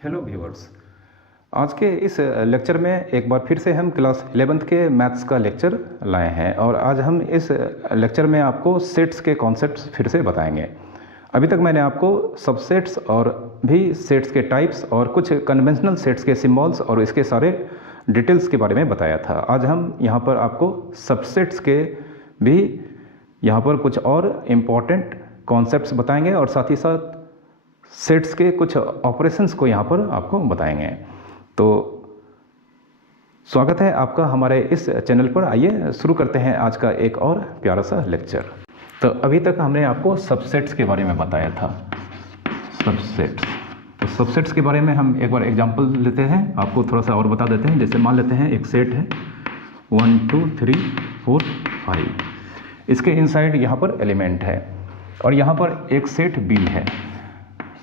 Hello viewers. आज के इस लेक्चर में एक बार फिर से हम क्लास 11th के मैथ्स का लेक्चर लाए हैं और आज हम इस लेक्चर में आपको सेट्स के कॉन्सेप्ट्स फिर से बताएंगे। अभी तक मैंने आपको सबसेट्स और भी सेट्स के टाइप्स और कुछ कन्वेंशनल सेट्स के सिंबल्स और इसके सारे डिटेल्स के बारे में बताया था। आज हम यहाँ पर आपको सबसेट्स के भी यहाँ पर कुछ और इम्पॉर्टेंट कॉन्सेप्ट्स बताएंगे और साथ ही साथ सेट्स के कुछ ऑपरेशंस को यहाँ पर आपको बताएंगे। तो स्वागत है आपका हमारे इस चैनल पर। आइए शुरू करते हैं आज का एक और प्यारा सा लेक्चर। तो अभी तक हमने आपको सबसेट्स के बारे में बताया था। सबसेट्स, तो सबसेट्स के बारे में हम एक बार एग्जांपल लेते हैं, आपको थोड़ा सा और बता देते हैं। जैसे मान लेते हैं एक सेट है 1 2 3 4 5, इसके इनसाइड यहाँ पर एलिमेंट है और यहाँ पर एक सेट बी है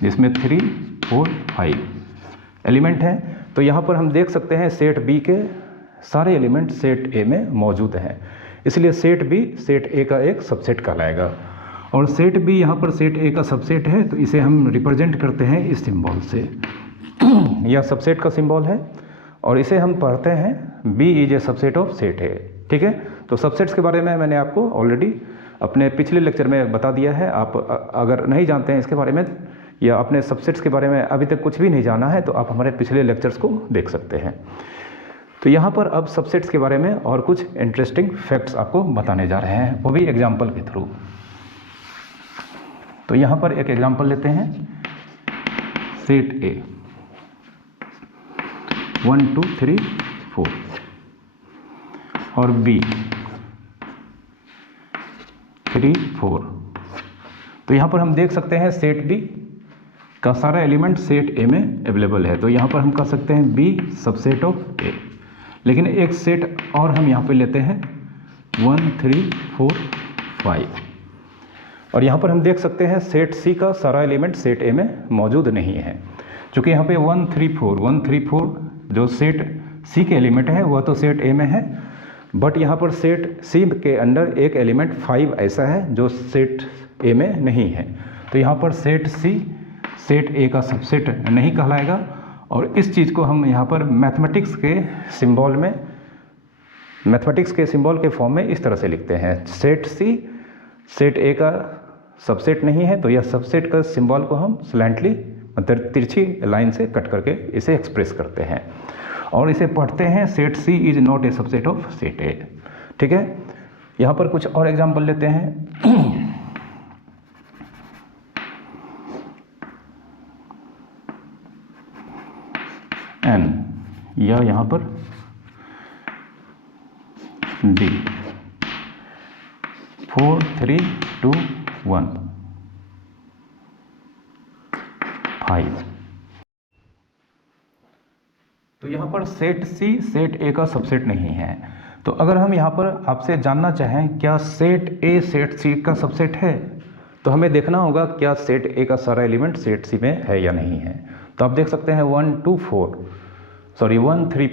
जिसमें 3 4 5 एलिमेंट हैं। तो यहाँ पर हम देख सकते हैं सेट बी के सारे एलिमेंट सेट ए में मौजूद हैं, इसलिए सेट बी सेट ए का एक सबसेट कहलाएगा। और सेट बी यहाँ पर सेट ए का सबसेट है, तो इसे हम रिप्रेजेंट करते हैं इस सिंबल से। यह सबसेट का सिंबल है और इसे हम पढ़ते हैं B is a subset of set A. ठीक है, तो सबसेट्स के बारे में मैंने आपको ऑलरेडी अपने पिछले लेक्चर में बता दिया है। आप अगर नहीं जानते हैं इसके बारे में या अपने सबसेट्स के बारे में अभी तक कुछ भी नहीं जाना है, तो आप हमारे पिछले लेक्चर्स को देख सकते हैं। तो यहाँ पर अब सबसेट्स के बारे में और कुछ इंटरेस्टिंग फैक्ट्स आपको बताने जा रहे हैं, वो भी एग्जाम्पल के थ्रू। तो यहाँ पर एक एग्जाम्पल लेते हैं। सेट ए 1 2 3 4 और बी 3 4। तो यहाँ पर हम देख सकते हैं सेट बी का सारा एलिमेंट सेट ए में अवेलेबल है, तो यहाँ पर हम कह सकते हैं बी सबसेट ऑफ ए। लेकिन एक सेट और हम यहाँ पे लेते हैं 1 3 4 5 और यहाँ पर हम देख सकते हैं सेट सी का सारा एलिमेंट सेट ए में मौजूद नहीं है, क्योंकि यहाँ पे 1 3 4 जो सेट सी के एलिमेंट है वह तो सेट ए में है, बट यहाँ पर सेट सी के अंडर एक एलिमेंट 5 ऐसा है जो सेट ए में नहीं है। तो यहाँ पर सेट सी सेट ए का सबसेट नहीं कहलाएगा। और इस चीज़ को हम यहाँ पर मैथमेटिक्स के सिंबल के फॉर्म में इस तरह से लिखते हैं। सेट सी सेट ए का सबसेट नहीं है, तो यह सबसेट का सिंबल को हम स्लैंटली मतलब तिरछी लाइन से कट करके इसे एक्सप्रेस करते हैं और इसे पढ़ते हैं set C is not a subset of set A. ठीक है, यहाँ पर कुछ और एग्जाम्पल लेते हैं। एन या यहाँ पर डी 4 3 2 1 5। तो यहाँ पर सेट सी सेट ए का सबसेट नहीं है। तो अगर हम यहाँ पर आपसे जानना चाहें क्या सेट ए सेट सी का सबसेट है, तो हमें देखना होगा क्या सेट ए का सारा एलिमेंट सेट सी में है या नहीं है। तो आप देख सकते हैं 1 3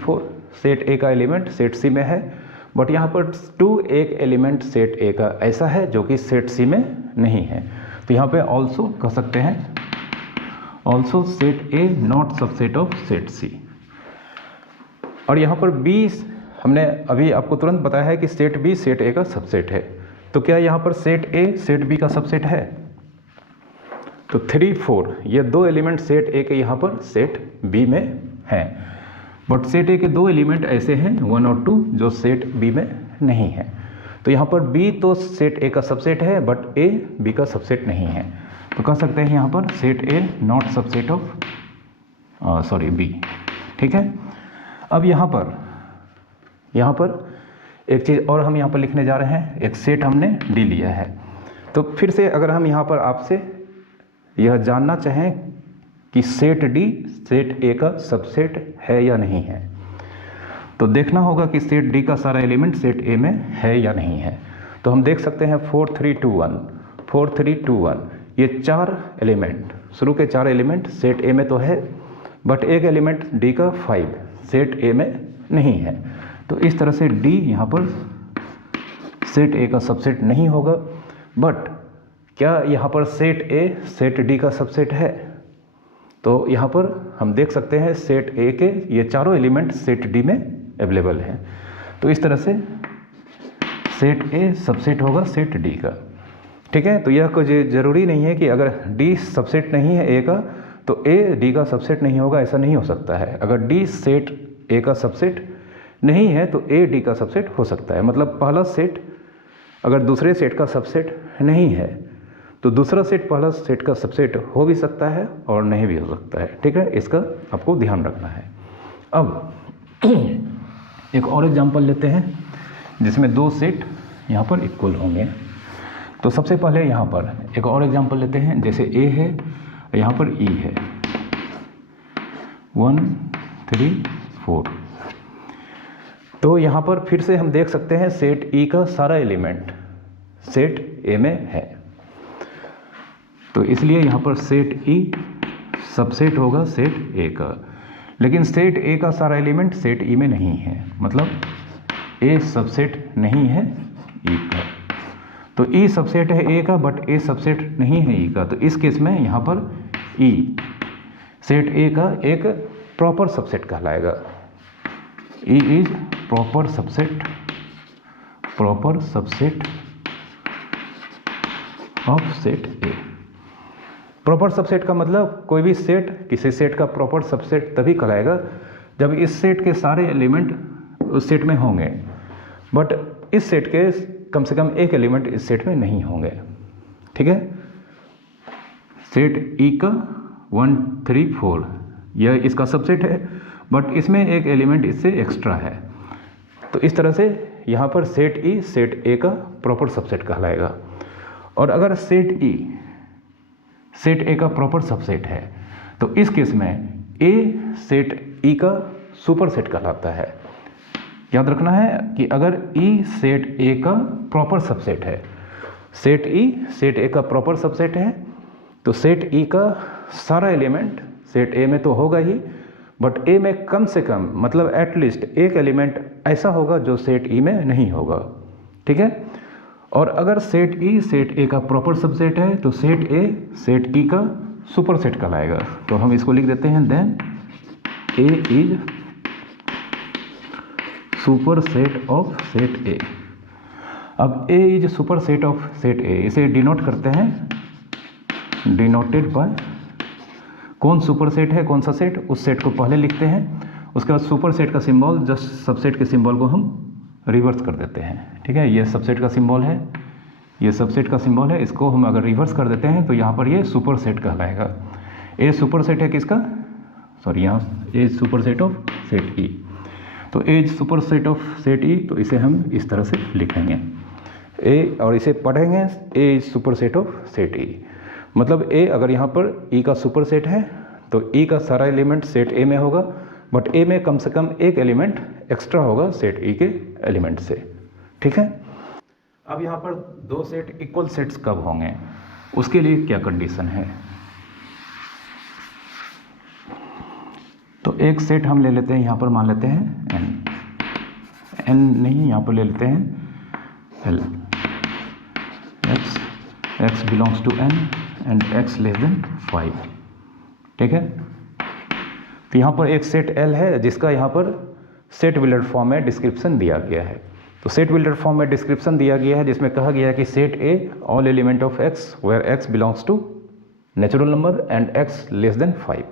4 सेट ए का एलिमेंट सेट सी में है, बट यहाँ पर 2 एक एलिमेंट सेट ए का ऐसा है जो कि सेट सी में नहीं है। तो यहाँ पे ऑल्सो कह सकते हैं also set A not subset of set C. और यहाँ पर बी हमने अभी आपको तुरंत बताया है कि सेट बी सेट ए का सबसेट है, तो क्या यहाँ पर सेट ए सेट बी का सबसेट है? तो 3 4 ये दो एलिमेंट सेट ए के यहाँ पर सेट बी में हैं, बट सेट ए के दो एलिमेंट ऐसे हैं 1 और 2 जो सेट बी में नहीं है। तो यहाँ पर बी तो सेट ए का सबसेट है बट ए बी का सबसेट नहीं है, तो कह सकते हैं यहाँ पर set A not subset of B. ठीक है, अब यहाँ पर एक चीज़ और हम यहाँ पर लिखने जा रहे हैं। एक सेट हमने डी लिया है, तो फिर से अगर हम यहाँ पर आपसे यह जानना चाहें कि सेट डी सेट ए का सबसेट है या नहीं है, तो देखना होगा कि सेट डी का सारा एलिमेंट सेट ए में है या नहीं है। तो हम देख सकते हैं 4 3 2 1 ये चार एलिमेंट, शुरू के चार एलिमेंट सेट ए में तो है, बट एक एलिमेंट डी का 5 सेट ए में नहीं है। तो इस तरह से डी यहाँ पर सेट ए का सबसेट नहीं होगा। बट क्या यहाँ पर सेट ए सेट डी का सबसेट है? तो यहाँ पर हम देख सकते हैं सेट ए के ये चारों एलिमेंट सेट डी में अवेलेबल हैं। तो इस तरह से सेट ए सबसेट होगा सेट डी का। ठीक है, तो यह कुछ ज़रूरी नहीं है कि अगर डी सबसेट नहीं है ए का तो ए डी का सबसेट नहीं होगा, ऐसा नहीं हो सकता है। अगर डी सेट ए का सबसेट नहीं है तो ए डी का सबसेट हो सकता है। मतलब पहला सेट अगर दूसरे सेट का सबसेट नहीं है तो दूसरा सेट पहला सेट का सबसेट हो भी सकता है और नहीं भी हो सकता है। ठीक है, इसका आपको ध्यान रखना है। अब एक और एग्जांपल लेते हैं जिसमें दो सेट यहाँ पर इक्वल होंगे। तो सबसे पहले यहाँ पर एक और एग्जांपल लेते हैं, जैसे ए है यहाँ पर ई है 1 3 4। तो यहाँ पर फिर से हम देख सकते हैं सेट ई का सारा एलिमेंट सेट ए में है, तो इसलिए यहाँ पर सेट ई सबसेट होगा सेट ए का। लेकिन सेट ए का सारा एलिमेंट सेट ई में नहीं है, मतलब ए सबसेट नहीं है ई का। तो ई सबसेट है ए का बट ए सबसेट नहीं है ई का। तो इस केस में यहाँ पर ई सेट ए का एक प्रॉपर सबसेट कहलाएगा। E is proper subset of set A. Proper subset का मतलब कोई भी सेट किसी सेट का प्रॉपर सबसेट तभी कहलाएगा जब इस सेट के सारे एलिमेंट उस सेट में होंगे, बट इस सेट के कम से कम एक एलिमेंट इस सेट में नहीं होंगे। ठीक है, सेट ई का 1 3 4 यह इसका सबसेट है बट इसमें एक एलिमेंट इससे एक्स्ट्रा है। तो इस तरह से यहाँ पर सेट ई सेट ए का प्रॉपर सबसेट कहलाएगा। और अगर सेट ई सेट ए का प्रॉपर सबसेट है तो इस केस में ए सेट ई का सुपर सेट कहलाता है। याद रखना है कि अगर ई सेट ए का प्रॉपर सबसेट है, सेट ई सेट ए का प्रॉपर सबसेट है, तो सेट ई का सारा एलिमेंट सेट ए में तो होगा ही, बट ए में कम से कम मतलब एटलीस्ट एक एलिमेंट ऐसा होगा जो सेट ई में नहीं होगा। ठीक है, और अगर सेट ई सेट ए का प्रॉपर सबसेट है तो सेट ए सेट ई का सुपर सेट कहलाएगा। तो हम इसको लिख देते हैं then A is superset of set A. अब A is superset of set A, इसे डिनोट करते हैं डिनोटेड बाय कौन सुपर सेट है कौन सा सेट, उस सेट को पहले लिखते हैं, उसके बाद सुपर सेट का सिंबल जस्ट सबसेट के सिंबल को हम रिवर्स कर देते हैं। ठीक है, ये सबसेट का सिंबल है, ये सबसेट का सिंबल है, इसको हम अगर रिवर्स कर देते हैं तो यहाँ पर ये सुपर सेट कहलाएगा। ए सुपर सेट है किसका, सॉरी यहाँ A superset of set E. तो A superset of set E, तो इसे हम इस तरह से लिखेंगे ए और इसे पढ़ेंगे A superset of set E. मतलब ए अगर यहाँ पर ई का सुपर सेट है तो ई का सारा एलिमेंट सेट ए में होगा, बट ए में कम से कम एक एलिमेंट एक्स्ट्रा होगा सेट ई के एलिमेंट से। ठीक है, अब यहाँ पर दो सेट इक्वल सेट्स कब होंगे, उसके लिए क्या कंडीशन है। तो एक सेट हम ले लेते हैं, यहाँ पर मान लेते हैं एन, एन नहीं यहाँ पर ले लेते हैं L, x belongs to N and x less than 5। ठीक है, तो यहाँ पर एक सेट एल है जिसका यहाँ पर सेट बिल्डर फॉर्म में डिस्क्रिप्शन दिया गया है। तो सेट बिल्डर फॉर्म में डिस्क्रिप्शन दिया गया है जिसमें कहा गया है कि set A all element of x where x belongs to natural number and x less than 5।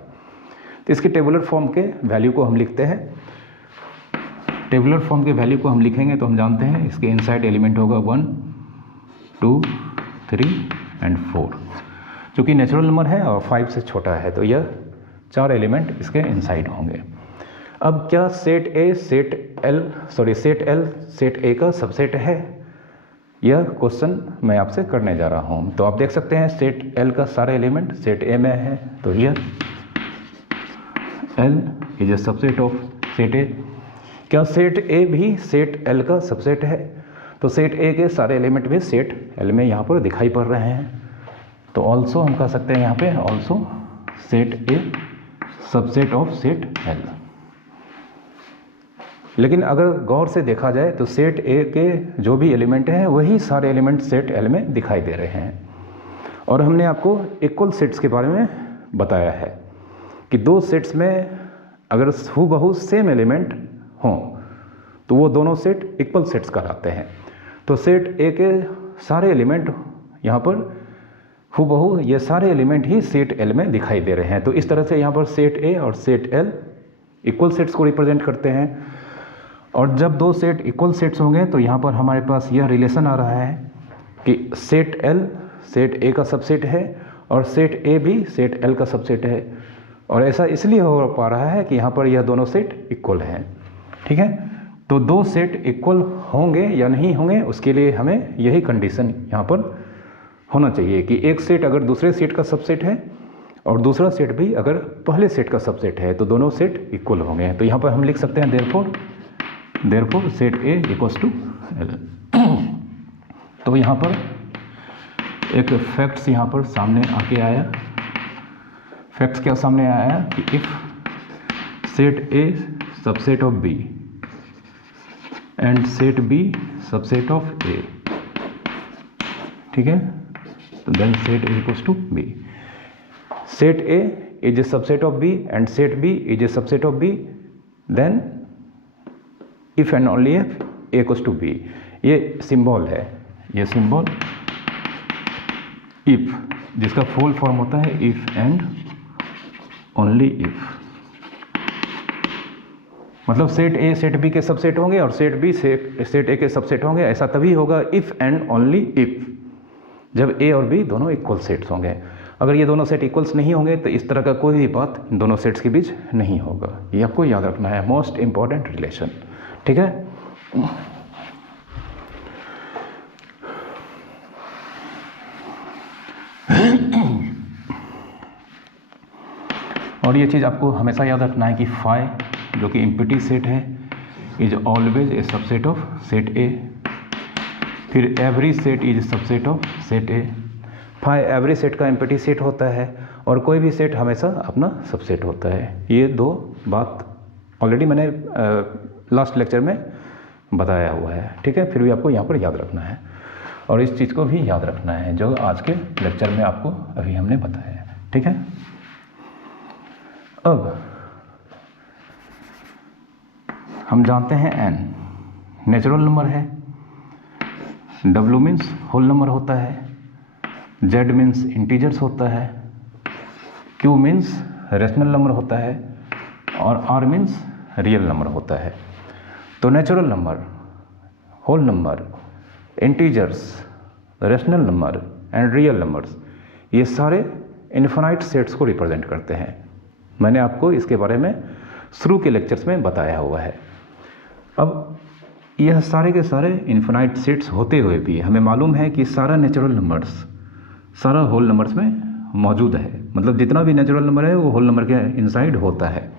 तो इसके टेबुलर फॉर्म के वैल्यू को हम लिखते हैं। टेबुलर फॉर्म के वैल्यू को हम लिखेंगे तो हम जानते हैं इसके इनसाइड एलिमेंट होगा 1 2 3 एंड 4, जो कि नेचुरल नंबर है और 5 से छोटा है, तो यह 4 एलिमेंट इसके इनसाइड होंगे। अब क्या set A set L set ए का सबसेट है, यह क्वेश्चन मैं आपसे करने जा रहा हूँ। तो आप देख सकते हैं सेट एल का सारे एलिमेंट सेट ए में है, तो यह L is a subset of set ए। क्या सेट ए भी सेट एल का सबसेट है, तो सेट ए के सारे एलिमेंट भी सेट एल में यहाँ पर दिखाई पड़ रहे हैं। तो ऑल्सो हम कह सकते हैं यहाँ पे also set A subset of set L. लेकिन अगर गौर से देखा जाए तो सेट ए के जो भी एलिमेंट हैं वही सारे एलिमेंट सेट एल में दिखाई दे रहे हैं। और हमने आपको इक्वल सेट्स के बारे में बताया है। कि दो सेट्स में अगर हूबहू सेम एलिमेंट हों तो वो दोनों सेट इक्वल सेट्स कहलाते हैं। तो सेट ए के सारे एलिमेंट यहाँ पर हूबहू ये सारे एलिमेंट ही सेट एल में दिखाई दे रहे हैं। तो इस तरह से यहाँ पर सेट ए और सेट एल इक्वल सेट्स को रिप्रेजेंट करते हैं। और जब दो सेट इक्वल सेट्स होंगे तो यहाँ पर हमारे पास यह रिलेशन आ रहा है कि सेट एल सेट ए का सबसेट है और सेट ए भी सेट एल का सबसेट है। और ऐसा इसलिए हो पा रहा है कि यहाँ पर यह दोनों सेट इक्वल हैं। ठीक है, तो दो सेट इक्वल होंगे या नहीं होंगे उसके लिए हमें यही कंडीशन यहाँ पर होना चाहिए कि एक सेट अगर दूसरे सेट का सबसेट है और दूसरा सेट भी अगर पहले सेट का सबसेट है तो दोनों सेट इक्वल होंगे। तो यहाँ पर हम लिख सकते हैं therefore set A equals to L. तो यहाँ पर एक फैक्ट्स यहाँ पर सामने आके आया। फैक्ट्स क्या सामने आया कि if set A subset of B and set B subset of A, ठीक है, तो then set A equals to B. Set A is a subset of B and set B is a subset of B, then if and only if A equals to B. ये symbol है, ये symbol if, जिसका full form होता है if and only if. मतलब set A set B के subset होंगे और सेट बी सेट ए के सबसेट होंगे। ऐसा तभी होगा इफ एंड ओनली इफ, जब ए और बी दोनों इक्वल सेट्स होंगे। अगर ये दोनों सेट इक्वल्स नहीं होंगे तो इस तरह का कोई भी बात इन दोनों सेट्स के बीच नहीं होगा। ये आपको याद रखना है, मोस्ट इंपॉर्टेंट रिलेशन। ठीक है, और ये चीज़ आपको हमेशा याद रखना है कि फाई जो कि इम्पिटी सेट है is always a subset of set A. फिर every set is subset of set A. Phi every set का इम्पिटी सेट होता है और कोई भी सेट हमेशा अपना सबसेट होता है। ये दो बात ऑलरेडी मैंने लास्ट लेक्चर में बताया हुआ है। ठीक है, फिर भी आपको यहाँ पर याद रखना है और इस चीज़ को भी याद रखना है जो आज के लेक्चर में आपको अभी हमने बताया है। ठीक है, अब हम जानते हैं n नेचुरल नंबर है, w मीन्स होल नंबर होता है, z मीन्स इंटीजर्स होता है, q मीन्स रेशनल नंबर होता है और r मीन्स रियल नंबर होता है। तो natural number, whole number, integers, rational number and real numbers, ये सारे इन्फिनाइट सेट्स को रिप्रेजेंट करते हैं। मैंने आपको इसके बारे में शुरू के लेक्चर्स में बताया हुआ है। अब यह सारे के सारे इन्फिनाइट सेट्स होते हुए भी हमें मालूम है कि सारा नेचुरल नंबर्स सारा होल नंबर्स में मौजूद है। मतलब जितना भी नेचुरल नंबर है वो होल नंबर के इनसाइड होता है।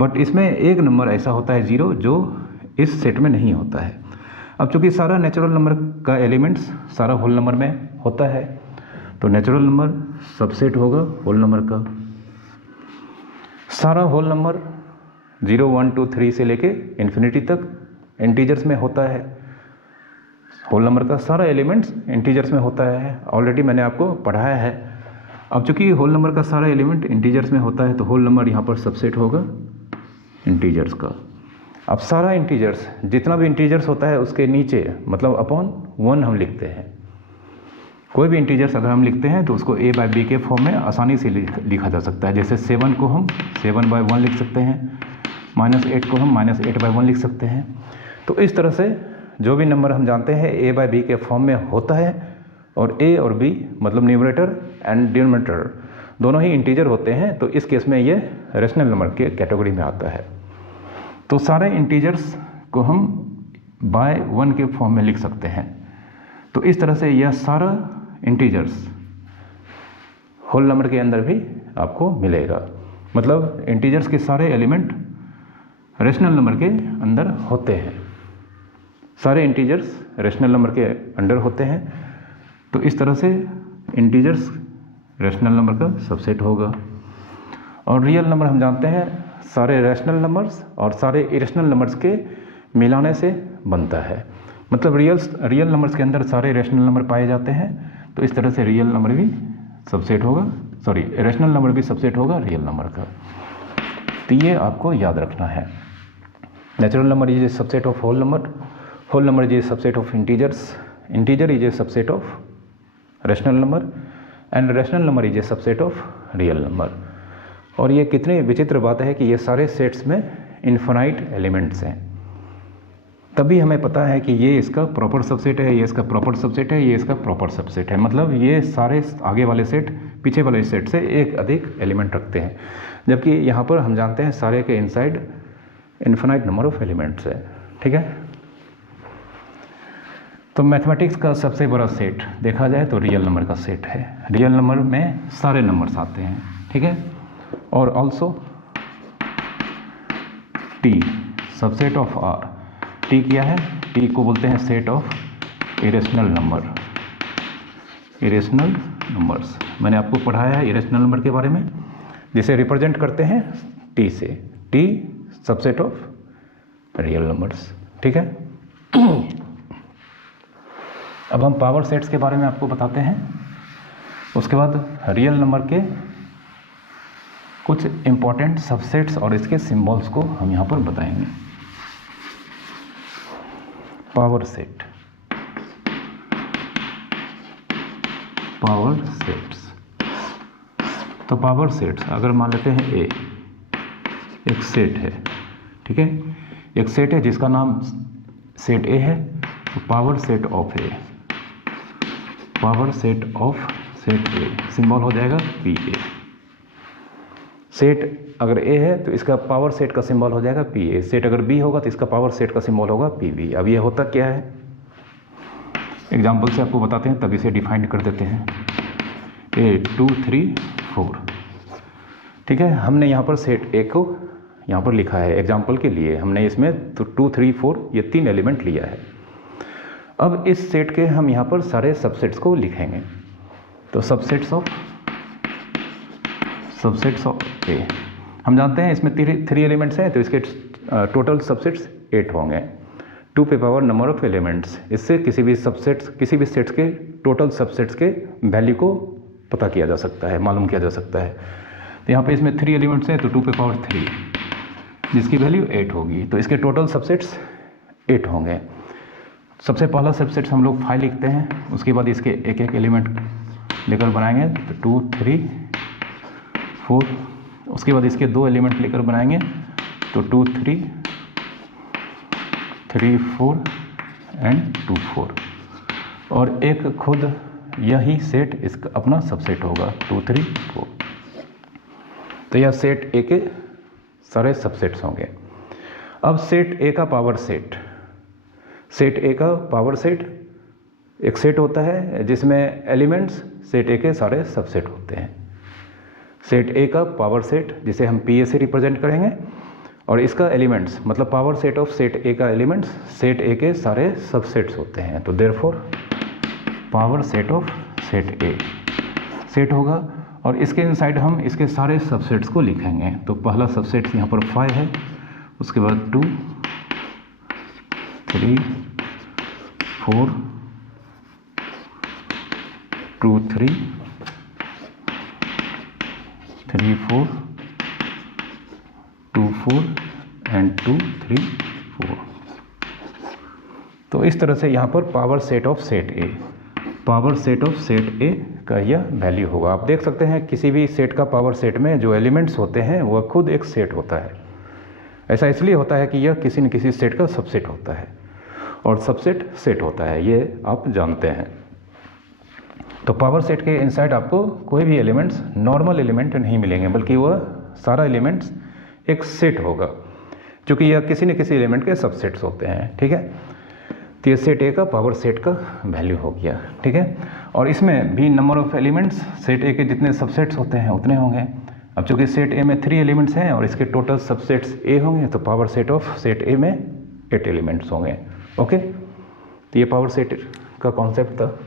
बट इसमें एक नंबर ऐसा होता है 0 जो इस सेट में नहीं होता है। अब चूँकि सारा नेचुरल नंबर का एलिमेंट्स सारा होल नंबर में होता है तो नेचुरल नंबर सबसेट होगा होल नंबर का। सारा होल नंबर 0, 1, 2, 3 से लेके इन्फिनिटी तक इंटीजर्स में होता है। होल नंबर का सारा एलिमेंट्स इंटीजर्स में होता है, ऑलरेडी मैंने आपको पढ़ाया है। अब चूँकि होल नंबर का सारा एलिमेंट इंटीजर्स में होता है तो होल नंबर यहाँ पर सबसेट होगा इंटीजर्स का। अब सारा इंटीजर्स जितना भी इंटीजर्स होता है उसके नीचे मतलब अपॉन 1 हम लिखते हैं। कोई भी इंटीजर्स अगर हम लिखते हैं तो उसको a बाई बी के फॉर्म में आसानी से लिखा जा सकता है। जैसे 7 को हम 7/1 लिख सकते हैं, -8 को हम -8/1 लिख सकते हैं। तो इस तरह से जो भी नंबर हम जानते हैं a बाई बी के फॉर्म में होता है और a और b मतलब न्यूमरेटर एंड डिनोमिनेटर दोनों ही इंटीजर होते हैं। तो इस केस में ये रेशनल नंबर के कैटेगरी में आता है। तो सारे इंटीजर्स को हम बाय 1 के फॉर्म में लिख सकते हैं। तो इस तरह से यह सारा इंटीजर्स होल नंबर के अंदर भी आपको मिलेगा। मतलब इंटीजर्स के सारे एलिमेंट रेशनल नंबर के अंदर होते हैं। सारे इंटीजर्स रेशनल नंबर के अंडर होते हैं। तो इस तरह से इंटीजर्स रेशनल नंबर का सबसेट होगा। और रियल नंबर हम जानते हैं सारे रैशनल नंबर्स और सारे इरेशनल नंबर्स के मिलाने से बनता है। मतलब रियल नंबर्स के अंदर सारे रैशनल नंबर पाए जाते हैं। तो इस तरह से रियल नंबर भी सबसेट होगा सॉरी रेशनल नंबर भी सबसेट होगा रियल नंबर का। तो ये आपको याद रखना है। Natural number is a subset of whole number is a subset of integer is a subset of rational number and rational number is a subset of real number. और ये कितनी विचित्र बात है कि ये सारे सेट्स में इन्फिनाइट एलिमेंट्स हैं, तभी हमें पता है कि ये इसका प्रॉपर सबसेट है, ये इसका प्रॉपर सबसेट है, ये इसका प्रॉपर सबसेट है। मतलब ये सारे आगे वाले सेट पीछे वाले सेट से एक अधिक एलिमेंट रखते हैं, जबकि यहाँ पर हम जानते हैं सारे के inside infinite number of elements है। ठीक है, तो मैथमेटिक्स का सबसे बड़ा सेट देखा जाए तो रियल नंबर का सेट है। रियल नंबर में सारे नंबर्स आते हैं। ठीक है, और also T subset of R. T क्या है? टी को बोलते हैं सेट ऑफ इरेशनल नंबर्स। मैंने आपको पढ़ाया है इरेशनल नंबर के बारे में, जिसे रिप्रेजेंट करते हैं टी से। T subset of real numbers. ठीक है, अब हम पावर सेट्स के बारे में आपको बताते हैं। उसके बाद रियल नंबर के कुछ इंपॉर्टेंट सबसेट्स और इसके सिंबल्स को हम यहाँ पर बताएंगे। Power sets. तो पावर सेट्स अगर मान लेते हैं ए एक सेट है, ठीक है, एक सेट है जिसका नाम सेट ए है, तो power set of a symbol हो जाएगा पी ए। सेट अगर ए है तो इसका पावर सेट का सिंबल हो जाएगा पी ए। सेट अगर बी होगा तो इसका पावर सेट का सिंबल होगा पी बी। अब ये होता क्या है, एग्जाम्पल से आपको बताते हैं, तब इसे डिफाइन कर देते हैं। ए 2 3 4, ठीक है, हमने यहाँ पर सेट ए को यहाँ पर लिखा है एग्जाम्पल के लिए। हमने इसमें तो 2 3 4 ये 3 एलिमेंट लिया है। अब इस सेट के हम यहाँ पर सारे सबसेट्स को लिखेंगे। तो सबसेट्स ऑफ ए, हम जानते हैं इसमें 3 एलिमेंट्स हैं, तो इसके टोटल सबसेट्स 8 होंगे। 2 पे पावर नंबर ऑफ एलिमेंट्स, इससे किसी भी सेट्स के टोटल सबसेट्स के वैल्यू को पता किया जा सकता है, मालूम किया जा सकता है। तो यहाँ पे इसमें 3 एलिमेंट्स हैं, तो 2 पे पावर 3 जिसकी वैल्यू 8 होगी, तो इसके टोटल सबसेट्स 8 होंगे। सबसे पहला सबसेट्स हम लोग 5 लिखते हैं, उसके बाद इसके एक एक एलिमेंट लेकर बनाएंगे, तो 2 3 4, उसके बाद इसके 2 एलिमेंट लेकर बनाएंगे, तो 2 3 4 एंड 2 4, और एक खुद यही सेट इसका अपना सबसेट होगा 2 3 4। तो यह सेट ए के सारे सबसेट्स होंगे। अब सेट ए का पावर सेट, एक सेट होता है जिसमें एलिमेंट्स सेट ए के सारे सबसेट होते हैं। सेट ए का पावर सेट जिसे हम पी ए से रिप्रेजेंट करेंगे, और इसका एलिमेंट्स मतलब पावर सेट ऑफ सेट ए का एलिमेंट्स सेट ए के सारे सबसेट्स होते हैं। तो therefore power set of set A set होगा, और इसके इनसाइड हम इसके सारे सबसेट्स को लिखेंगे। तो पहला सबसेट यहाँ पर 5 है, उसके बाद 2 3 4 2 3 3 4 2 4 एंड 2 3 4। तो इस तरह से यहाँ पर पावर सेट ऑफ सेट ए का यह वैल्यू होगा। आप देख सकते हैं किसी भी सेट का पावर सेट में जो एलिमेंट्स होते हैं वह खुद एक सेट होता है। ऐसा इसलिए होता है कि यह किसी न किसी सेट का सबसेट होता है, और सबसेट सेट होता है, ये आप जानते हैं। तो पावर सेट के इनसाइड आपको कोई भी एलिमेंट्स नॉर्मल एलिमेंट नहीं मिलेंगे, बल्कि वह सारा एलिमेंट्स एक सेट होगा, क्योंकि यह किसी न किसी एलिमेंट के सबसेट्स होते हैं। ठीक है, तो ये सेट ए का पावर सेट का वैल्यू हो गया। ठीक है, और इसमें भी नंबर ऑफ एलिमेंट्स सेट ए के जितने सबसेट्स होते हैं उतने होंगे। अब चूँकि सेट ए में 3 एलिमेंट्स हैं और इसके टोटल सबसेट्स ए होंगे, तो पावर सेट ऑफ सेट ए में 8 एलिमेंट्स होंगे। ओके, तो ये पावर सेट का कॉन्सेप्ट था।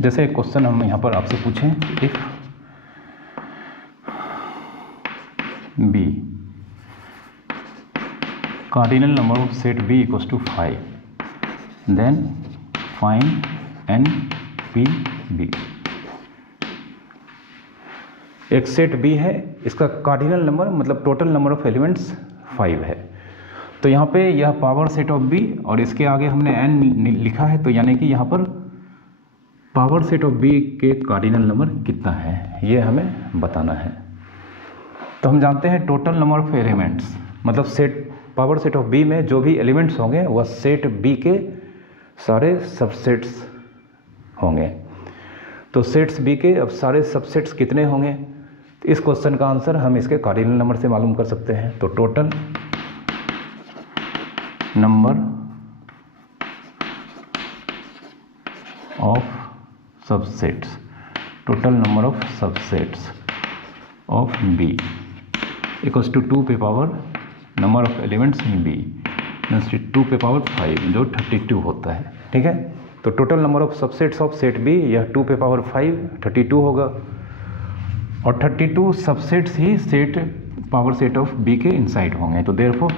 जैसे एक क्वेश्चन हम यहाँ पर आपसे पूछें, if B cardinal number of set B equals to 5, then find n P B. एक सेट बी है, इसका कार्डिनल नंबर मतलब टोटल नंबर ऑफ एलिमेंट्स 5 है। तो यहाँ पे यह पावर सेट ऑफ बी और इसके आगे हमने एन लिखा है, तो यानी कि यहाँ पर पावर सेट ऑफ बी के कार्डिनल नंबर कितना है ये हमें बताना है। तो हम जानते हैं टोटल नंबर ऑफ एलिमेंट्स मतलब set power set of B में जो भी एलिमेंट्स होंगे वह सेट बी के सारे सबसेट्स होंगे। तो सेट्स बी के अब सारे सबसेट्स कितने होंगे, तो इस क्वेश्चन का आंसर हम इसके कार्डिनल नंबर से मालूम कर सकते हैं। तो total number of subsets, total number of subsets of B equals to 2 पे power number of elements in B means 2 पे पावर 5 जो 32 होता है। ठीक है, तो total number of subsets of set B यह 2 पे पावर 5 32 होगा और 32 सबसेट्स ही set power set of B के इनसाइड होंगे। तो therefore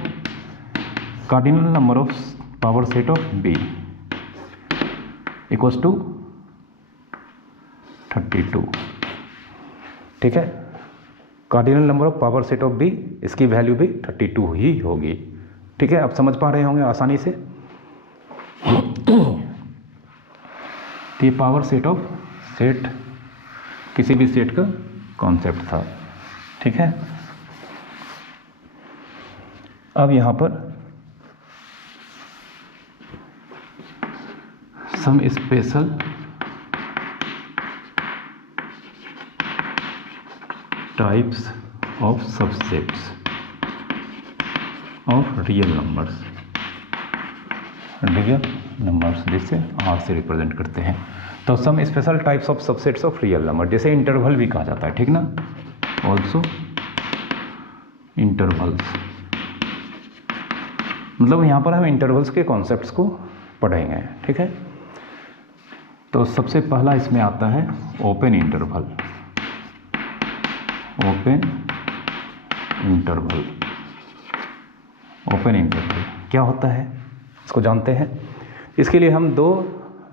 cardinal number of power set of B equals to 32। ठीक है, cardinal number of power set of B इसकी वैल्यू भी 32 ही होगी। ठीक है, आप समझ पा रहे होंगे आसानी से। तो ये पावर सेट ऑफ सेट किसी भी सेट का कॉन्सेप्ट था। ठीक है, अब यहाँ पर some special types of subsets of real numbers जिसे आर से रिप्रेजेंट करते हैं। तो some special types of subsets of real number जैसे इंटरवल भी कहा जाता है। ठीक ना, ऑल्सो इंटरवल्स मतलब यहाँ पर हम इंटरवल्स के कॉन्सेप्ट्स को पढ़ेंगे। ठीक है, तो सबसे पहला इसमें आता है open interval. Open interval, open interval क्या होता है इसको जानते हैं। इसके लिए हम दो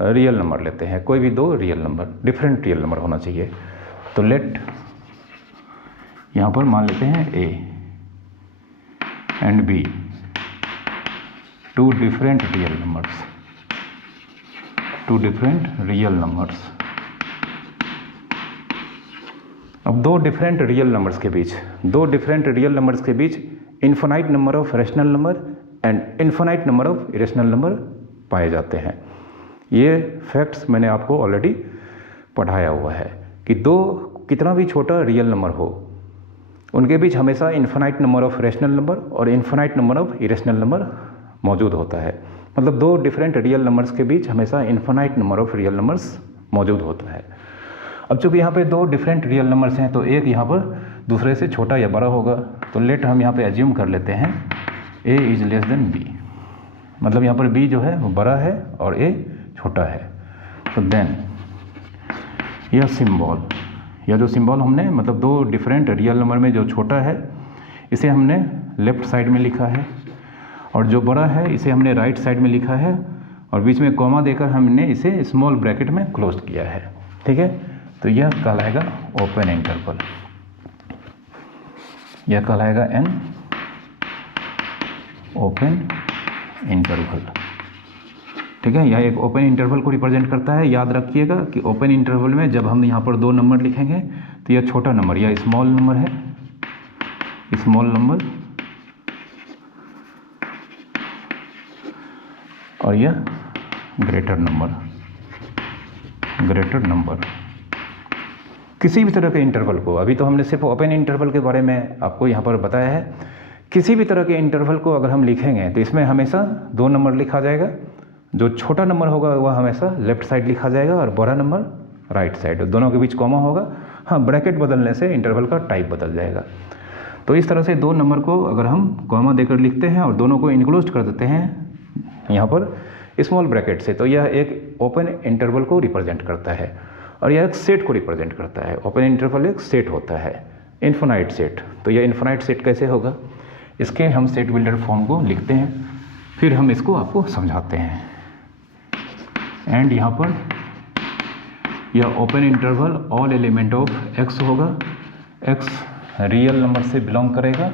रियल नंबर लेते हैं, कोई भी दो real number, different real number होना चाहिए। तो लेट यहाँ पर मान लेते हैं A and B, two different real numbers, two different real numbers. अब दो डिफरेंट रियल नंबर्स के बीच infinite number of rational number and infinite number of irrational number पाए जाते हैं। ये फैक्ट्स मैंने आपको ऑलरेडी पढ़ाया हुआ है कि दो कितना भी छोटा रियल नंबर हो उनके बीच हमेशा infinite number of rational number और infinite number of irrational number मौजूद होता है। मतलब दो डिफरेंट रियल नंबर्स के बीच हमेशा infinite number of real numbers मौजूद होता है। अब चूँकि यहाँ पे दो डिफरेंट रियल नंबर्स हैं तो एक यहाँ पर दूसरे से छोटा या बड़ा होगा। तो लेट हम यहाँ पे एज्यूम कर लेते हैं a is less than b, मतलब यहाँ पर b जो है वो बड़ा है और a छोटा है। तो देन यह सिंबल, यह जो सिंबल हमने मतलब दो डिफरेंट रियल नंबर में जो छोटा है इसे हमने लेफ्ट साइड में लिखा है और जो बड़ा है इसे हमने राइट साइड में लिखा है और बीच में कॉमा देकर हमने इसे स्मॉल ब्रैकेट में क्लोज किया है। ठीक है, तो यह कहलाएगा ओपन इंटरवल, यह कहलाएगा एन ओपन इंटरवल। ठीक है, यह एक ओपन इंटरवल को रिप्रेजेंट करता है। याद रखिएगा कि ओपन इंटरवल में जब हम यहाँ पर दो नंबर लिखेंगे तो यह छोटा नंबर या स्मॉल नंबर है, स्मॉल नंबर, और यह ग्रेटर नंबर। किसी भी तरह के इंटरवल को, अभी तो हमने सिर्फ ओपन इंटरवल के बारे में आपको यहाँ पर बताया है, किसी भी तरह के इंटरवल को अगर हम लिखेंगे तो इसमें हमेशा दो नंबर लिखा जाएगा। जो छोटा नंबर होगा वह हमेशा लेफ्ट साइड लिखा जाएगा और बड़ा नंबर राइट साइड, दोनों के बीच कॉमा होगा। हाँ, ब्रैकेट बदलने से इंटरवल का टाइप बदल जाएगा। तो इस तरह से दो नंबर को अगर हम कॉमा देकर लिखते हैं और दोनों को इनक्लोज कर देते हैं यहाँ पर स्मॉल ब्रैकेट से, तो यह एक ओपन इंटरवल को रिप्रेजेंट करता है और यह एक सेट को रिप्रेजेंट करता है। ओपन इंटरवल एक सेट होता है, इन्फिनाइट सेट। तो यह इन्फिनाइट सेट कैसे होगा, इसके हम सेट बिल्डर फॉर्म को लिखते हैं, फिर हम इसको आपको समझाते हैं। एंड यहाँ पर यह open interval all element of x होगा, एक्स रियल नंबर से बिलोंग करेगा,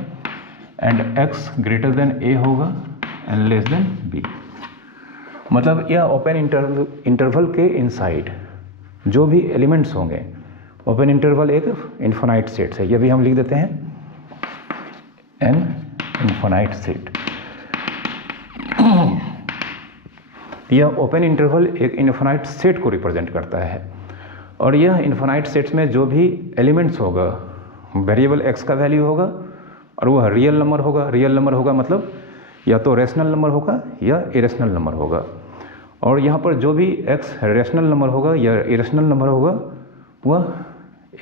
एंड एक्स ग्रेटर देन ए होगा एंड लेस देन बी। मतलब यह ओपन इंटरवल के इनसाइड जो भी एलिमेंट्स होंगे, ओपन इंटरवल एक इन्फिनाइट सेट है, यह भी हम लिख देते हैं एन इन्फिनाइट सेट। यह ओपन इंटरवल एक इन्फिनाइट सेट को रिप्रेजेंट करता है, और यह इन्फिनाइट सेट्स में जो भी एलिमेंट्स होगा वेरिएबल एक्स का वैल्यू होगा और वह रियल नंबर होगा। रियल नंबर होगा मतलब या तो रेशनल नंबर होगा या इरेशनल नंबर होगा, और यहाँ पर जो भी एक्स रेशनल नंबर होगा या इरेशनल नंबर होगा वह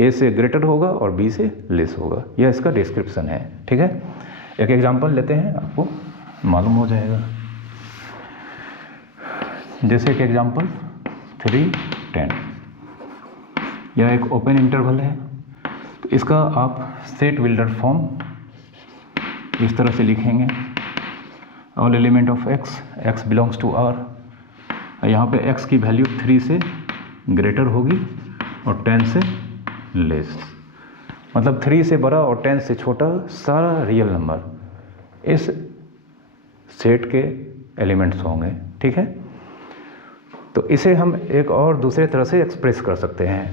ए से ग्रेटर होगा और बी से लेस होगा। यह इसका डिस्क्रिप्शन है, ठीक है। एक एग्जांपल लेते हैं, आपको मालूम हो जाएगा। जैसे कि एग्जांपल 3, 10, यह एक ओपन इंटरवल है, तो इसका आप सेट बिल्डर फॉर्म इस तरह से लिखेंगे, all element of x, x belongs to R. यहाँ पे एक्स की वैल्यू 3 से ग्रेटर होगी और 10 से लेस, मतलब 3 से बड़ा और 10 से छोटा सारा रियल नंबर इस सेट के एलिमेंट्स होंगे, ठीक है। तो इसे हम एक और दूसरे तरह से एक्सप्रेस कर सकते हैं,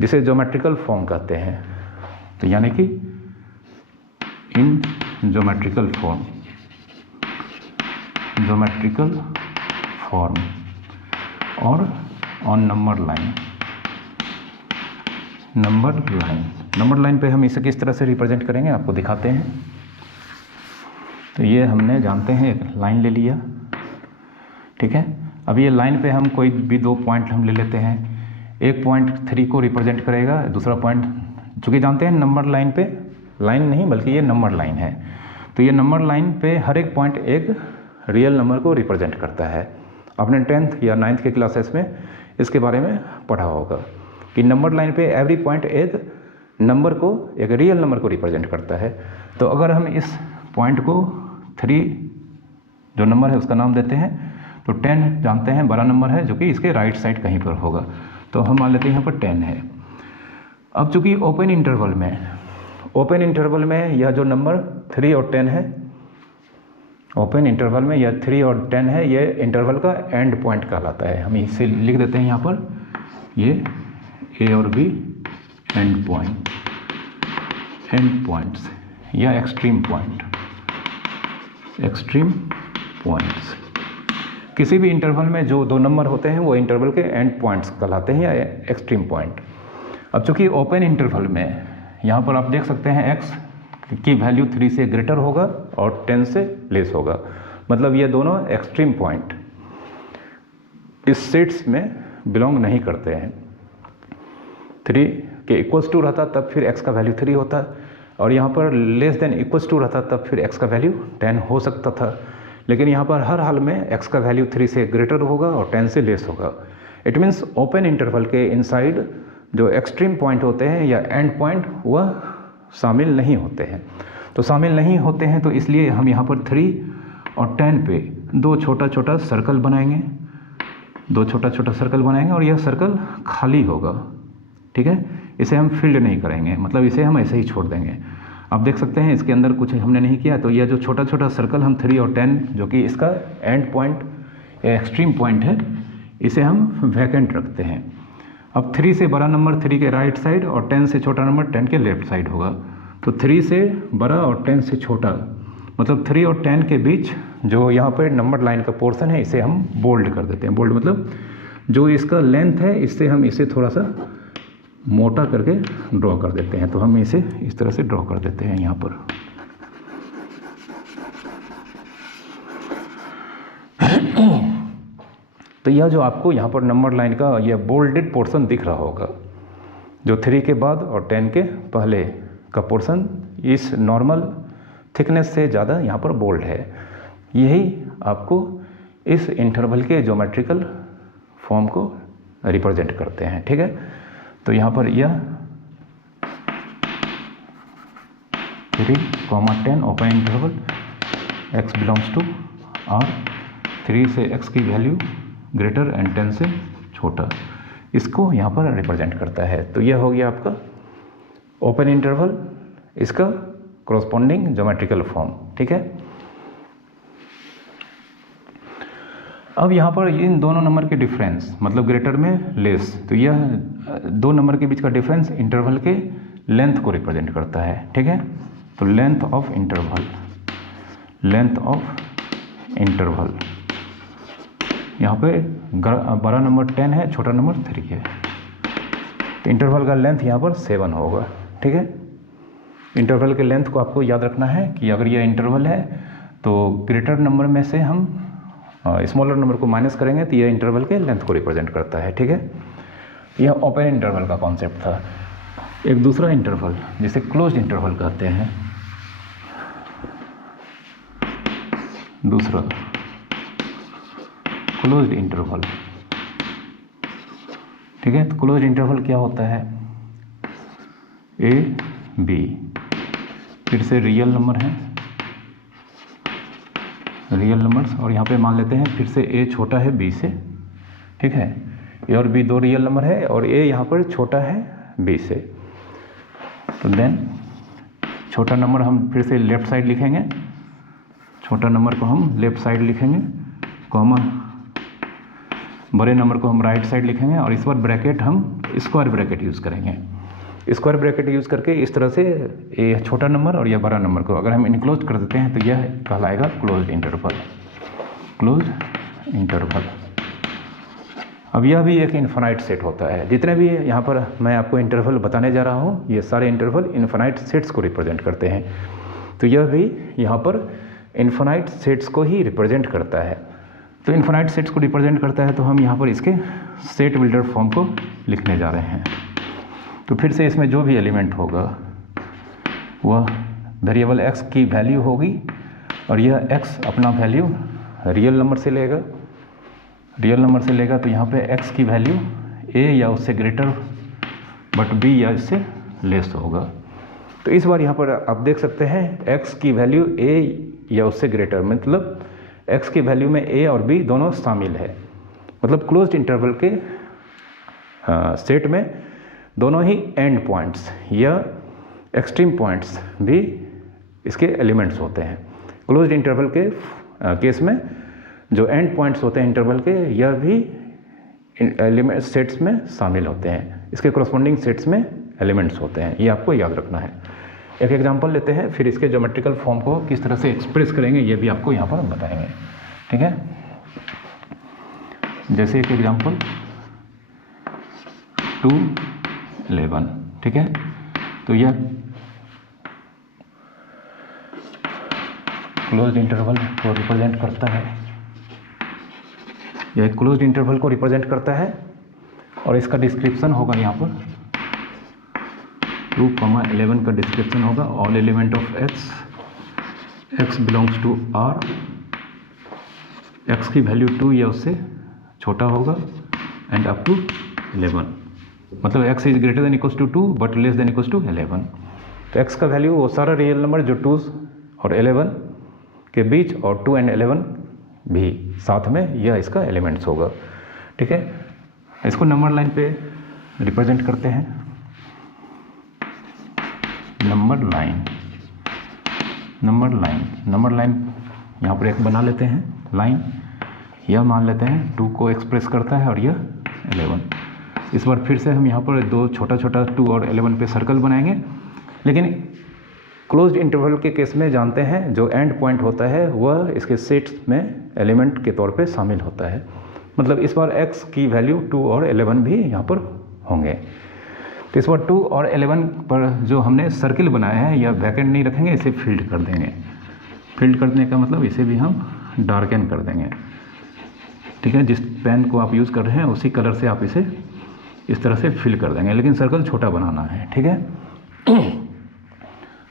जिसे ज्योमेट्रिकल फॉर्म कहते हैं। तो यानी कि इन ज्योमेट्रिकल फॉर्म, ज्योमेट्रिकल फॉर्म और on number line. Number line पे हम इसे किस तरह से रिप्रेजेंट करेंगे आपको दिखाते हैं। तो ये हमने जानते हैं एक लाइन ले लिया, ठीक है। अब ये लाइन पे हम कोई भी 2 पॉइंट हम ले लेते हैं। एक पॉइंट 3 को रिप्रेजेंट करेगा, दूसरा पॉइंट, चूँकि जानते हैं नंबर लाइन पे, लाइन नहीं बल्कि ये नंबर लाइन है, तो ये नंबर लाइन पे हर एक पॉइंट एक रियल नंबर को रिप्रेजेंट करता है। आपने 10th या 9th के क्लासेस में इसके बारे में पढ़ा होगा कि नंबर लाइन पे एवरी पॉइंट एक नंबर को, एक रियल नंबर को रिप्रेजेंट करता है। तो अगर हम इस पॉइंट को 3 जो नंबर है उसका नाम देते हैं, तो 10 जानते हैं बड़ा नंबर है जो कि इसके राइट साइड कहीं पर होगा, तो हम मान लेते हैं यहाँ पर 10 है। अब चूँकि ओपन इंटरवल में यह जो नंबर 3 और 10 है, ओपन इंटरवल में यह 3 और 10 है, ये इंटरवल का एंड पॉइंट कहलाता है। हम इसे लिख देते हैं यहाँ पर, ये ए और बी एंड पॉइंट्स या एक्सट्रीम पॉइंट्स। किसी भी इंटरवल में जो 2 नंबर होते हैं वो इंटरवल के एंड पॉइंट्स कहलाते हैं या एक्सट्रीम पॉइंट। अब चूँकि ओपन इंटरवल में यहाँ पर आप देख सकते हैं एक्स की वैल्यू 3 से ग्रेटर होगा और 10 से लेस होगा, मतलब ये दोनों एक्सट्रीम पॉइंट इस सेट्स में बिलोंग नहीं करते हैं। 3 के इक्वल्स टू रहता तब फिर x का वैल्यू 3 होता, और यहाँ पर लेस देन इक्वल्स टू रहता तब फिर x का वैल्यू 10 हो सकता था, लेकिन यहाँ पर हर हाल में x का वैल्यू 3 से ग्रेटर होगा और 10 से लेस होगा। इट मीन्स ओपन इंटरवल के इनसाइड जो एक्सट्रीम पॉइंट होते हैं या एंड पॉइंट वह शामिल नहीं होते हैं। तो शामिल नहीं होते हैं तो इसलिए हम यहाँ पर 3 और 10 पे 2 छोटा छोटा सर्कल बनाएंगे, 2 छोटा छोटा सर्कल बनाएंगे और यह सर्कल खाली होगा, ठीक है। इसे हम फिल्ड नहीं करेंगे, मतलब इसे हम ऐसे ही छोड़ देंगे। आप देख सकते हैं इसके अंदर कुछ हमने नहीं किया, तो यह जो छोटा छोटा सर्कल हम 3 और 10 जो कि इसका एंड पॉइंट या एक्सट्रीम पॉइंट है, इसे हम वैकेंट रखते हैं। अब 3 से बड़ा नंबर 3 के राइट साइड और 10 से छोटा नंबर 10 के लेफ्ट साइड होगा। तो 3 से बड़ा और 10 से छोटा, मतलब 3 और 10 के बीच जो यहाँ पर नंबर लाइन का पोर्शन है इसे हम बोल्ड कर देते हैं। बोल्ड मतलब जो इसका लेंथ है इससे हम इसे थोड़ा सा मोटा करके ड्रॉ कर देते हैं। तो हम इसे इस तरह से ड्रॉ कर देते हैं यहाँ पर। तो यह जो आपको यहाँ पर नंबर लाइन का यह बोल्डेड पोर्शन दिख रहा होगा, जो 3 के बाद और 10 के पहले का पोर्शन इस नॉर्मल थिकनेस से ज़्यादा यहाँ पर बोल्ड है। यही आपको इस इंटरवल के ज्योमेट्रिकल फॉर्म को रिप्रेजेंट करते हैं, ठीक है। तो यहाँ पर यह 3, 10 open interval x belongs to R, 3 से x की वैल्यू ग्रेटर एंड 10 से छोटा, इसको यहाँ पर रिप्रेजेंट करता है। तो यह हो गया आपका ओपन इंटरवल, इसका कॉरस्पॉन्डिंग ज्योमेट्रिकल फॉर्म। ठीक है, अब यहाँ पर इन दोनों नंबर के डिफरेंस मतलब ग्रेटर में लेस, तो यह दो नंबर के बीच का डिफरेंस इंटरवल के लेंथ को रिप्रेजेंट करता है। ठीक है, तो length of interval, length of interval, यहाँ पे बड़ा नंबर 10 है, छोटा नंबर 3 है, तो इंटरवल का लेंथ यहाँ पर 7 होगा। ठीक है, इंटरवल के लेंथ को आपको याद रखना है कि अगर यह इंटरवल है तो ग्रेटर नंबर में से हम स्मॉलर नंबर को माइनस करेंगे, तो यह इंटरवल के लेंथ को रिप्रेजेंट करता है। ठीक है, यह ओपन इंटरवल का कॉन्सेप्ट था। एक दूसरा इंटरवल जिसे क्लोज्ड इंटरवल कहते हैं, दूसरा क्लोज्ड इंटरवल। ठीक है, तो क्लोज्ड इंटरवल क्या होता है, ए बी, फिर से रियल नंबर है, रियल नंबर्स, और यहाँ पे मान लेते हैं फिर से ए छोटा है बी से। ठीक है, ए और बी दो रियल नंबर है और ए यहाँ पर छोटा है बी से, तो देन छोटा नंबर हम फिर से लेफ्ट साइड लिखेंगे, छोटा नंबर को हम लेफ्ट साइड लिखेंगे, कॉमा बड़े नंबर को हम राइट साइड लिखेंगे, और इस बार ब्रैकेट हम स्क्वायर ब्रैकेट यूज़ करेंगे। स्क्वायर ब्रैकेट यूज़ करके इस तरह से ये छोटा नंबर और यह बड़ा नंबर को अगर हम इनक्लोज कर देते हैं तो यह कहलाएगा क्लोज्ड इंटरवल, क्लोज्ड इंटरवल। अब यह भी एक इन्फिनाइट सेट होता है। जितने भी यहाँ पर मैं आपको इंटरवल बताने जा रहा हूँ, ये सारे इंटरवल इन्फिनाइट सेट्स को रिप्रेजेंट करते हैं। तो यह भी यहाँ पर इन्फिनाइट सेट्स को ही रिप्रेजेंट करता है। तो इन्फिनाइट सेट्स को रिप्रेजेंट करता है तो हम यहाँ पर इसके सेट बिल्डर फॉर्म को लिखने जा रहे हैं। तो फिर से इसमें जो भी एलिमेंट होगा वह वेरिएबल x की वैल्यू होगी, और यह x अपना वैल्यू रियल नंबर से लेगा, रियल नंबर से लेगा, तो यहाँ पे x की वैल्यू a या उससे ग्रेटर बट b या इससे लेस होगा। तो इस बार यहाँ पर आप देख सकते हैं x की वैल्यू a या उससे ग्रेटर, मतलब x की वैल्यू में a और b दोनों शामिल है, मतलब क्लोज्ड इंटरवल के सेट में दोनों ही एंड पॉइंट्स या एक्सट्रीम पॉइंट्स भी इसके एलिमेंट्स होते हैं। क्लोज्ड इंटरवल के केस में जो एंड पॉइंट्स होते हैं इंटरवल के, यह भी एलिमेंट सेट्स में शामिल होते हैं, इसके कॉरस्पॉन्डिंग सेट्स में एलिमेंट्स होते हैं, ये आपको याद रखना है। एक एग्जांपल लेते हैं, फिर इसके ज्योमेट्रिकल फॉर्म को किस तरह से एक्सप्रेस करेंगे ये भी आपको यहाँ पर बताएंगे। ठीक है, जैसे एक एग्जांपल 2, 11। ठीक है, तो यह क्लोज्ड इंटरवल को रिप्रेजेंट करता है, यह क्लोज्ड इंटरवल को रिप्रेजेंट करता है, और इसका डिस्क्रिप्शन होगा यहाँ पर 2,11 का डिस्क्रिप्शन होगा, all element of x belongs to R, x की वैल्यू 2 या उससे छोटा होगा एंड अप टू 11, मतलब x is greater than equals to 2 but less than equals to 11। तो x का वैल्यू वो सारा रियल नंबर जो 2 और 11 के बीच और 2 एंड 11 भी साथ में, यह इसका एलिमेंट्स होगा। ठीक है, इसको नंबर लाइन पे रिप्रेजेंट करते हैं, number line, number line, number line यहाँ पर एक बना लेते हैं लाइन, यह मान लेते हैं 2 को एक्सप्रेस करता है और यह 11। इस बार फिर से हम यहाँ पर दो छोटा छोटा 2 और 11 पे सर्कल बनाएंगे, लेकिन क्लोज्ड इंटरवल के केस में जानते हैं जो एंड पॉइंट होता है वह इसके सेट्स में एलिमेंट के तौर पे शामिल होता है, मतलब इस बार x की वैल्यू 2 और 11 भी यहाँ पर होंगे। तो इस बार 2 और 11 पर जो हमने सर्किल बनाया है यह वैकेंट नहीं रखेंगे, इसे फील्ड कर देंगे। फील्ड करने का मतलब इसे भी हम डार्कन कर देंगे। ठीक है, जिस पेन को आप यूज़ कर रहे हैं उसी कलर से आप इसे इस तरह से फिल कर देंगे, लेकिन सर्कल छोटा बनाना है। ठीक है,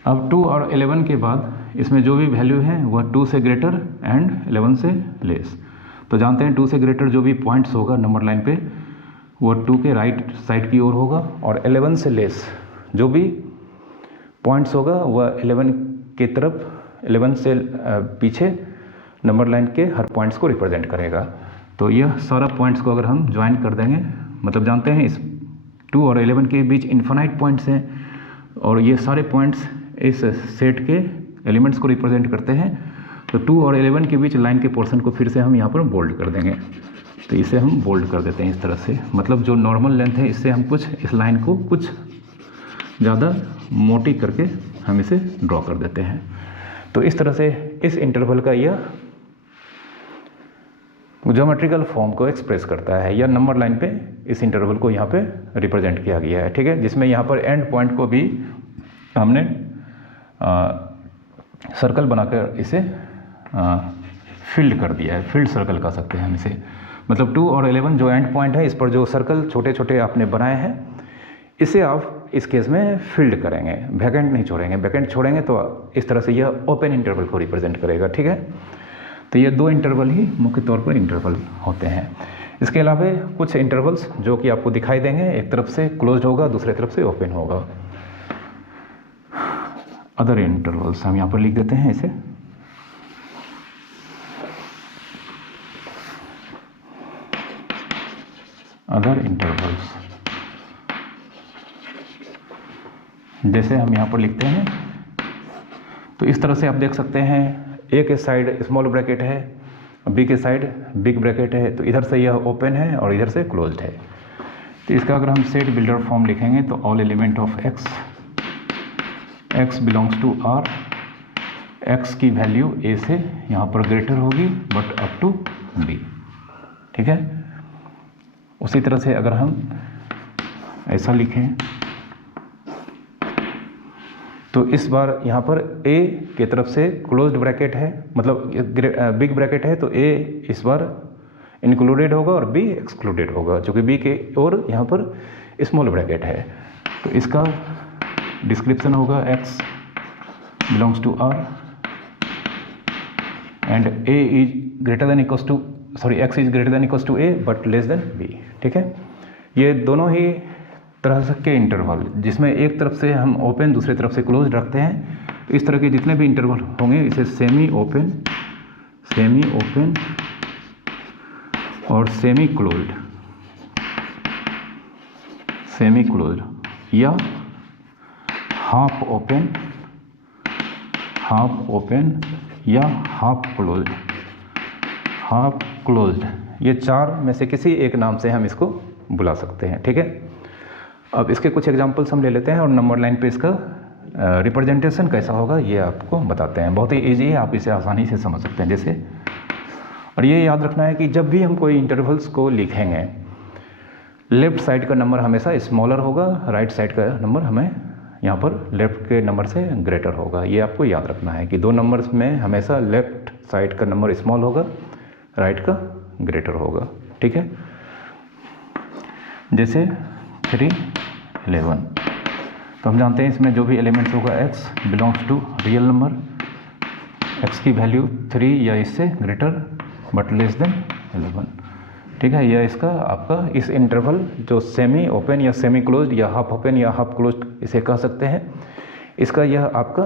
अब 2 और 11 के बाद इसमें जो भी वैल्यू है वह 2 से ग्रेटर एंड 11 से लेस। तो जानते हैं 2 से ग्रेटर जो भी पॉइंट्स होगा नंबर लाइन पे वह 2 के राइट साइड की ओर होगा, और 11 से लेस जो भी पॉइंट्स होगा वह 11 के तरफ 11 से पीछे नंबर लाइन के हर पॉइंट्स को रिप्रेजेंट करेगा। तो यह सारा पॉइंट्स को अगर हम ज्वाइन कर देंगे, मतलब जानते हैं इस 2 और 11 के बीच इन्फिनाइट पॉइंट्स हैं और ये सारे पॉइंट्स इस सेट के एलिमेंट्स को रिप्रेजेंट करते हैं। तो 2 और 11 के बीच लाइन के पोर्शन को फिर से हम यहाँ पर बोल्ड कर देंगे। तो इसे हम बोल्ड कर देते हैं इस तरह से, मतलब जो नॉर्मल लेंथ है इससे हम कुछ इस लाइन को कुछ ज़्यादा मोटी करके हम इसे ड्रॉ कर देते हैं। तो इस तरह से इस इंटरवल का यह ज्योमेट्रिकल फॉर्म को एक्सप्रेस करता है, या नंबर लाइन पे इस इंटरवल को यहाँ पे रिप्रेजेंट किया गया है, ठीक है। जिसमें यहाँ पर एंड पॉइंट को भी हमने सर्कल बनाकर इसे फील्ड कर दिया है, फील्ड सर्कल कह सकते हैं हम इसे। मतलब 2 और 11 जो एंड पॉइंट है, इस पर जो सर्कल छोटे छोटे आपने बनाए हैं, इसे आप इस केस में फील्ड करेंगे, वैकेंट नहीं छोड़ेंगे। वैकेंट छोड़ेंगे तो इस तरह से यह ओपन इंटरवल को रिप्रेजेंट करेगा, ठीक है। तो ये 2 इंटरवल ही मुख्य तौर पर इंटरवल होते हैं। इसके अलावा कुछ इंटरवल्स जो कि आपको दिखाई देंगे, एक तरफ से क्लोज होगा, दूसरे तरफ से ओपन होगा। अदर इंटरवल्स हम यहाँ पर लिख देते हैं इसे। अदर इंटरवल्स जैसे हम यहाँ पर लिखते हैं, तो इस तरह से आप देख सकते हैं ए के साइड स्मॉल ब्रैकेट है, बी के साइड बिग ब्रैकेट है, तो इधर से यह ओपन है और इधर से क्लोज्ड है। तो इसका अगर हम सेट बिल्डर फॉर्म लिखेंगे तो all element of x belongs to R, x की वैल्यू a से यहाँ पर ग्रेटर होगी बट अप टू b, ठीक है। उसी तरह से अगर हम ऐसा लिखें तो इस बार यहाँ पर a के तरफ से क्लोज्ड ब्रैकेट है, मतलब बिग ब्रैकेट है, तो a इस बार इंक्लूडेड होगा और b एक्सक्लूडेड होगा, चूँकि b के और यहाँ पर स्मॉल ब्रैकेट है। तो इसका डिस्क्रिप्शन होगा x belongs to R and a is greater than equals to x is greater than equals to a but less than b, ठीक है। ये दोनों ही तरह के इंटरवल जिसमें एक तरफ से हम ओपन दूसरी तरफ से क्लोज रखते हैं, तो इस तरह के जितने भी इंटरवल होंगे इसे सेमी ओपन और सेमी क्लोज्ड या हाफ ओपन या हाफ क्लोज्ड, ये 4 में से किसी एक नाम से हम इसको बुला सकते हैं, ठीक है। अब इसके कुछ एग्जांपल्स हम ले लेते हैं और नंबर लाइन पे इसका रिप्रेजेंटेशन कैसा होगा ये आपको बताते हैं। बहुत ही ईजी है, आप इसे आसानी से समझ सकते हैं जैसे। और ये याद रखना है कि जब भी हम कोई इंटरवल्स को लिखेंगे, लेफ्ट साइड का नंबर हमेशा स्मॉलर होगा, राइट साइड का नंबर हमें यहाँ पर लेफ्ट के नंबर से ग्रेटर होगा। ये आपको याद रखना है कि 2 नंबर्स में हमेशा लेफ्ट साइड का नंबर स्मॉल होगा, राइट का ग्रेटर होगा, ठीक है। जैसे 3, 11, तो हम जानते हैं इसमें जो भी एलिमेंट्स होगा x belongs to real number, x की वैल्यू 3 या इससे ग्रेटर बट लेस देन 11, ठीक है। यह इसका आपका इस इंटरवल जो सेमी ओपन या सेमी क्लोज्ड या हाफ ओपन या हाफ क्लोज्ड इसे कह सकते हैं, इसका यह आपका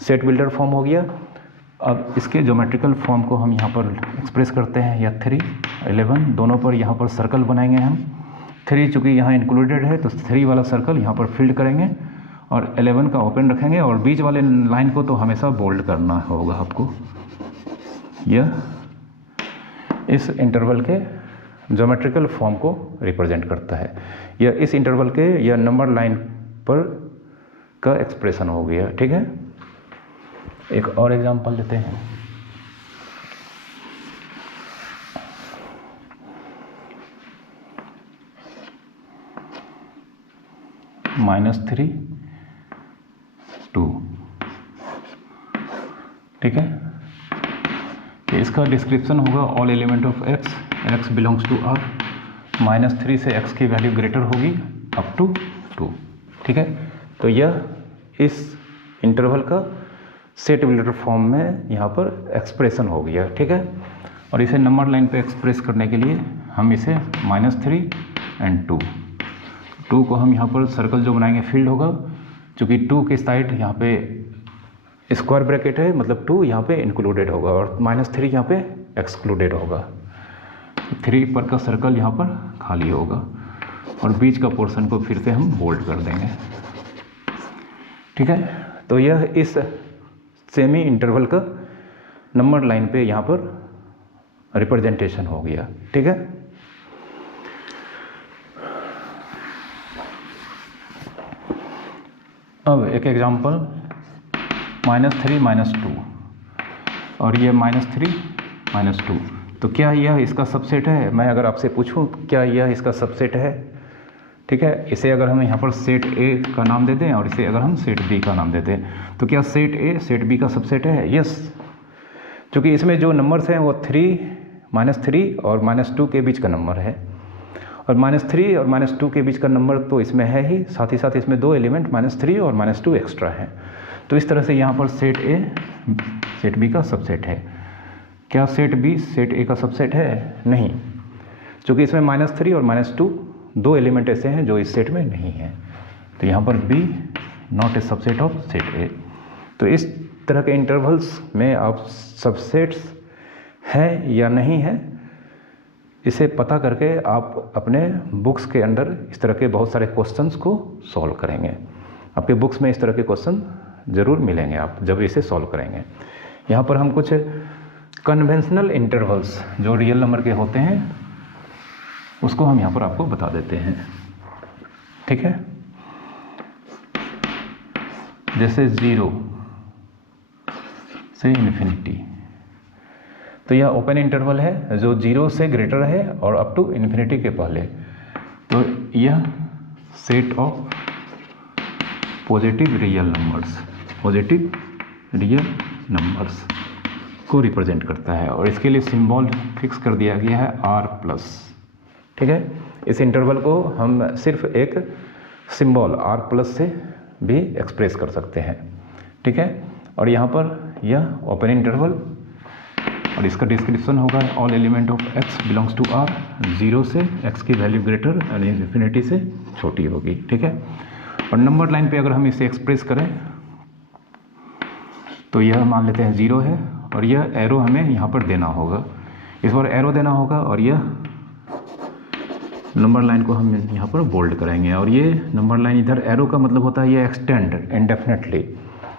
सेट बिल्डर फॉर्म हो गया। अब इसके ज्योमेट्रिकल फॉर्म को हम यहाँ पर एक्सप्रेस करते हैं, या 3, 11 दोनों पर यहाँ पर सर्कल बनाएंगे हम। 3 चूँकि यहाँ इंक्लूडेड है तो 3 वाला सर्कल यहाँ पर फील्ड करेंगे और 11 का ओपन रखेंगे, और बीच वाले लाइन को तो हमेशा बोल्ड करना होगा आपको। यह इस इंटरवल के ज्योमेट्रिकल फॉर्म को रिप्रेजेंट करता है। यह इस इंटरवल के या नंबर लाइन पर का एक्सप्रेशन हो गया, ठीक है। एक और एग्जांपल लेते हैं। -3, 2, ठीक है। तो इसका डिस्क्रिप्शन होगा all element of x belongs to R, -3 से x की वैल्यू ग्रेटर होगी अप टू 2, ठीक है। तो यह इस इंटरवल का सेट बिल्डर फॉर्म में यहाँ पर एक्सप्रेशन हो गया, ठीक है। और इसे नंबर लाइन पे एक्सप्रेस करने के लिए हम इसे -3 एंड 2 को हम यहाँ पर सर्कल जो बनाएंगे फील्ड होगा, चूँकि 2 की साइड यहाँ पे स्क्वायर ब्रैकेट है, मतलब 2 यहाँ पे इंक्लूडेड होगा और -3 यहाँ पे एक्सक्लूडेड होगा। 3 पर का सर्कल यहाँ पर खाली होगा और बीच का पोर्शन को फिर से हम बोल्ड कर देंगे। ठीक है, तो यह इस सेमी इंटरवल का नंबर लाइन पे यहाँ पर रिप्रेजेंटेशन हो गया। ठीक है, अब एक एग्जांपल -3 -2 और ये -3 -2, तो क्या यह इसका सबसेट है? मैं अगर आपसे पूछूं क्या यह इसका सबसेट है? ठीक है, इसे अगर हम यहाँ पर सेट ए का नाम दे दें और इसे अगर हम सेट बी का नाम दे दें, तो क्या सेट ए सेट बी का सबसेट है? यस, क्योंकि इसमें जो नंबर्स हैं वो -3 और -2 के बीच का नंबर है और -3 और -2 के बीच का नंबर तो इसमें है ही, साथ ही साथ इसमें 2 एलिमेंट -3 और -2 एक्स्ट्रा हैं। तो इस तरह से यहाँ पर सेट ए सेट बी का सबसेट है। क्या सेट बी सेट ए का सबसेट है? नहीं, क्योंकि इसमें -3 और -2 2 एलिमेंट ऐसे हैं जो इस सेट में नहीं है। तो यहाँ पर B not a subset of set A. तो इस तरह के इंटरवल्स में आप सबसेट्स हैं या नहीं है, इसे पता करके आप अपने बुक्स के अंदर इस तरह के बहुत सारे क्वेश्चंस को सॉल्व करेंगे। आपके बुक्स में इस तरह के क्वेश्चन ज़रूर मिलेंगे आप जब इसे सॉल्व करेंगे। यहाँ पर हम कुछ कन्वेंशनल इंटरवल्स जो रियल नंबर के होते हैं उसको हम यहाँ पर आपको बता देते हैं। ठीक है, जैसे 0 से इन्फिनिटी, तो यह ओपन इंटरवल है जो 0 से ग्रेटर है और अप टू इन्फिनिटी के पहले। तो यह set of positive real numbers को रिप्रेजेंट करता है और इसके लिए सिंबल फिक्स कर दिया गया है R+। ठीक है, इस इंटरवल को हम सिर्फ एक सिंबल R+ से भी एक्सप्रेस कर सकते हैं। ठीक है, और यहाँ पर यह ओपन इंटरवल और इसका डिस्क्रिप्शन होगा all element of x belongs to R, 0 से x की वैल्यू ग्रेटर यानी इन्फिनिटी से छोटी होगी। ठीक है, और नंबर लाइन पे अगर हम इसे एक्सप्रेस करें तो यह मान लेते हैं 0 है और यह एरो हमें यहाँ पर देना होगा, इस बार एरो देना होगा और यह नंबर लाइन को हम यहाँ पर बोल्ड करेंगे और ये नंबर लाइन इधर एरो का मतलब होता है ये एक्सटेंड इंडेफिनेटली,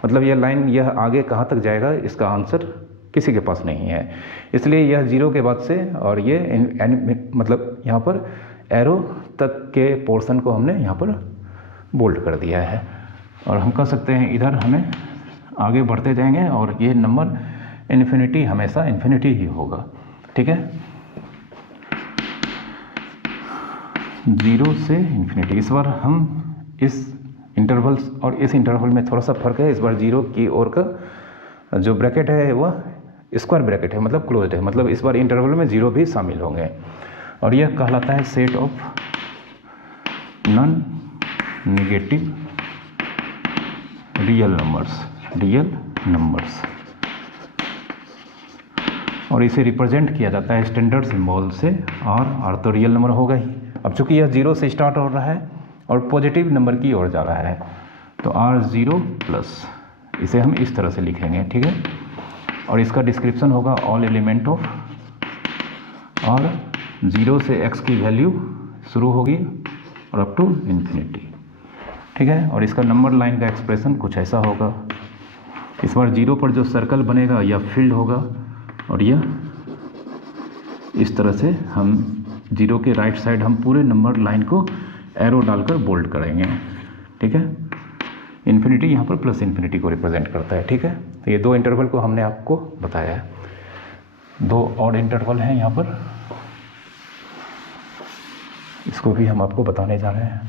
मतलब यह लाइन यह आगे कहाँ तक जाएगा इसका आंसर किसी के पास नहीं है, इसलिए यह 0 के बाद से और ये मतलब यहाँ पर एरो तक के पोर्शन को हमने यहाँ पर बोल्ड कर दिया है। और हम कह सकते हैं इधर हमें आगे बढ़ते जाएंगे और ये नंबर इन्फिनिटी हमेशा इन्फिनिटी ही होगा। ठीक है, 0 से इन्फिनिटी। इस बार हम इस इंटरवल्स और इस इंटरवल में थोड़ा सा फर्क है, इस बार 0 की ओर का जो ब्रैकेट है वह स्क्वायर ब्रैकेट है, मतलब क्लोज्ड है, मतलब इस बार इंटरवल में 0 भी शामिल होंगे और यह कहलाता है set of non negative real numbers और इसे रिप्रेजेंट किया जाता है स्टैंडर्ड सिंबल से R तो रियल नंबर होगा ही। अब चूंकि यह 0 से स्टार्ट हो रहा है और पॉजिटिव नंबर की ओर जा रहा है तो R0+, इसे हम इस तरह से लिखेंगे। ठीक है, और इसका डिस्क्रिप्शन होगा ऑल एलिमेंट ऑफ और 0 से x की वैल्यू शुरू होगी और अप टू इन्फिनिटी। ठीक है, और इसका नंबर लाइन का एक्सप्रेशन कुछ ऐसा होगा, इस बार 0 पर जो सर्कल बनेगा यह फील्ड होगा और यह इस तरह से हम 0 के राइट साइड हम पूरे नंबर लाइन को एरो डालकर बोल्ड करेंगे। ठीक है, इन्फिनिटी यहाँ पर प्लस इन्फिनिटी को रिप्रेजेंट करता है। ठीक है, तो ये 2 इंटरवल को हमने आपको बताया है, 2 ऑड इंटरवल हैं यहाँ पर, इसको भी हम आपको बताने जा रहे हैं।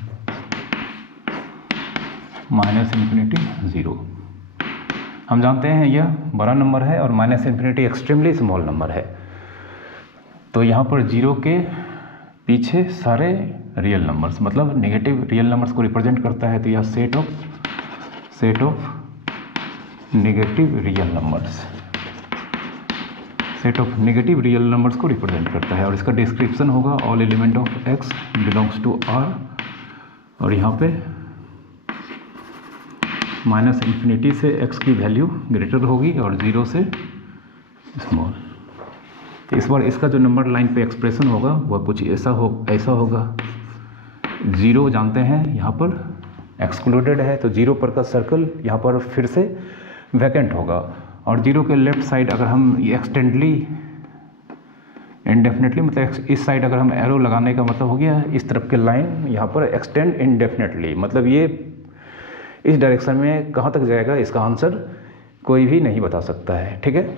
-∞ 0, हम जानते हैं यह बड़ा नंबर है और -∞ एक्सट्रीमली स्मॉल नंबर है, तो यहाँ पर 0 के पीछे सारे रियल नंबर्स मतलब नेगेटिव रियल नंबर्स को रिप्रेजेंट करता है, तो यह set of negative real numbers को रिप्रेजेंट करता है और इसका डिस्क्रिप्शन होगा all element of x belongs to R और यहाँ पे माइनस इन्फिनिटी से x की वैल्यू ग्रेटर होगी और 0 से स्मॉल। तो इस बार इसका जो नंबर लाइन पे एक्सप्रेशन होगा वह कुछ ऐसा होगा। 0 जानते हैं यहाँ पर एक्सक्लूडेड है, तो 0 पर का सर्कल यहाँ पर फिर से वैकेंट होगा, और 0 के लेफ्ट साइड अगर हम इंडेफिनेटली मतलब इस साइड अगर हम एरो लगाने का मतलब हो गया इस तरफ के लाइन यहाँ पर एक्सटेंड इंडेफिनेटली, मतलब ये इस डायरेक्शन में कहाँ तक जाएगा इसका आंसर कोई भी नहीं बता सकता है। ठीक है,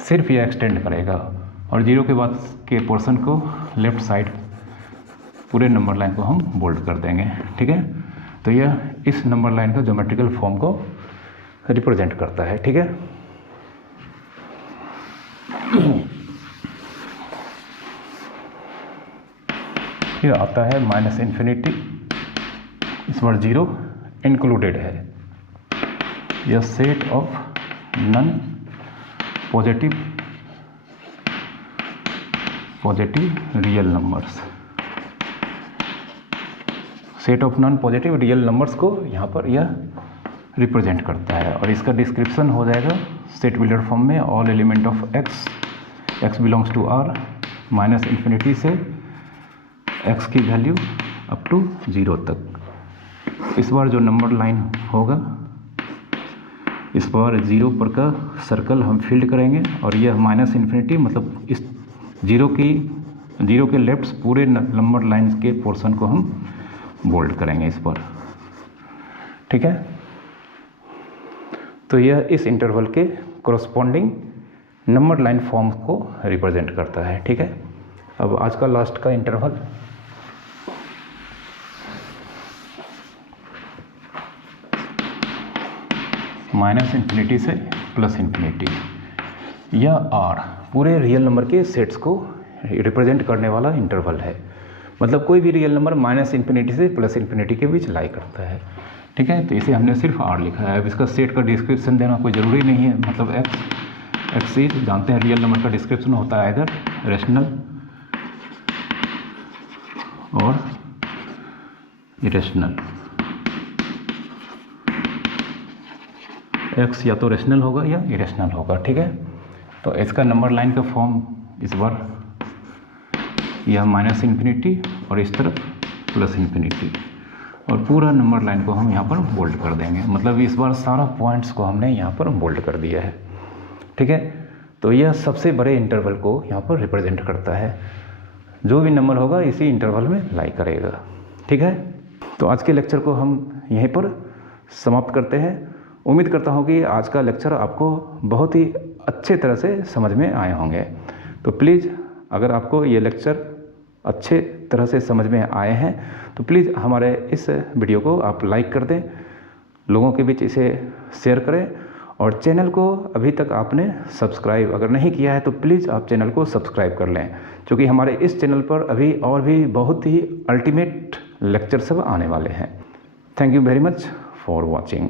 सिर्फ ये एक्सटेंड करेगा, और 0 के बाद के पोर्शन को लेफ्ट साइड पूरे नंबर लाइन को हम बोल्ड कर देंगे। ठीक है, तो यह इस नंबर लाइन का ज्योमेट्रिकल फॉर्म को रिप्रेजेंट करता है। ठीक है, फिर आता है माइनस इन्फिनिटी, इस बार 0 इंक्लूडेड है। यह set of non positive real numbers, set of non positive real numbers को यहाँ पर यह रिप्रेजेंट करता है, और इसका डिस्क्रिप्शन हो जाएगा सेट बिल्डर फॉर्म में all element of x belongs to R minus infinity से x की वैल्यू अप टू 0 तक। इस बार जो नंबर लाइन होगा इस बार 0 पर का सर्कल हम फील्ड करेंगे, और यह माइनस इन्फिनिटी मतलब इस 0 के लेफ्ट पूरे नंबर लाइन के पोर्शन को हम बोल्ड करेंगे इस पर। ठीक है, तो यह इस इंटरवल के कोरस्पॉन्डिंग नंबर लाइन फॉर्म को रिप्रेजेंट करता है। ठीक है, अब आज का लास्ट का इंटरवल माइनस इन्फिनिटी से प्लस इन्फिनिटी, यह R पूरे रियल नंबर के सेट्स को रिप्रेजेंट करने वाला इंटरवल है। मतलब कोई भी रियल नंबर माइनस इन्फिनिटी से प्लस इन्फिनिटी के बीच लाई करता है। ठीक है, तो इसे हमने सिर्फ R लिखा है। अब इसका सेट का डिस्क्रिप्शन देना कोई ज़रूरी नहीं है, मतलब एक्स जानते हैं रियल नंबर का डिस्क्रिप्शन होता है इधर रेशनल और इरेशनल। x या तो रेशनल होगा या इरेशनल होगा। ठीक है, तो इसका नंबर लाइन का फॉर्म इस बार यह माइनस इन्फिनिटी और इस तरफ प्लस इन्फिनिटी, और पूरा नंबर लाइन को हम यहाँ पर बोल्ड कर देंगे। मतलब इस बार सारा पॉइंट्स को हमने यहाँ पर बोल्ड कर दिया है। ठीक है, तो यह सबसे बड़े इंटरवल को यहाँ पर रिप्रेजेंट करता है। जो भी नंबर होगा इसी इंटरवल में लाई करेगा। ठीक है, तो आज के लेक्चर को हम यहीं पर समाप्त करते हैं। उम्मीद करता हूँ कि आज का लेक्चर आपको बहुत ही अच्छे तरह से समझ में आए होंगे। तो प्लीज़ अगर आपको ये लेक्चर अच्छे तरह से समझ में आए हैं तो प्लीज़ हमारे इस वीडियो को आप लाइक कर दें, लोगों के बीच इसे शेयर करें, और चैनल को अभी तक आपने सब्सक्राइब अगर नहीं किया है तो प्लीज़ आप चैनल को सब्सक्राइब कर लें, क्योंकि हमारे इस चैनल पर अभी और भी बहुत ही अल्टीमेट लेक्चर सब आने वाले हैं। Thank you very much for watching.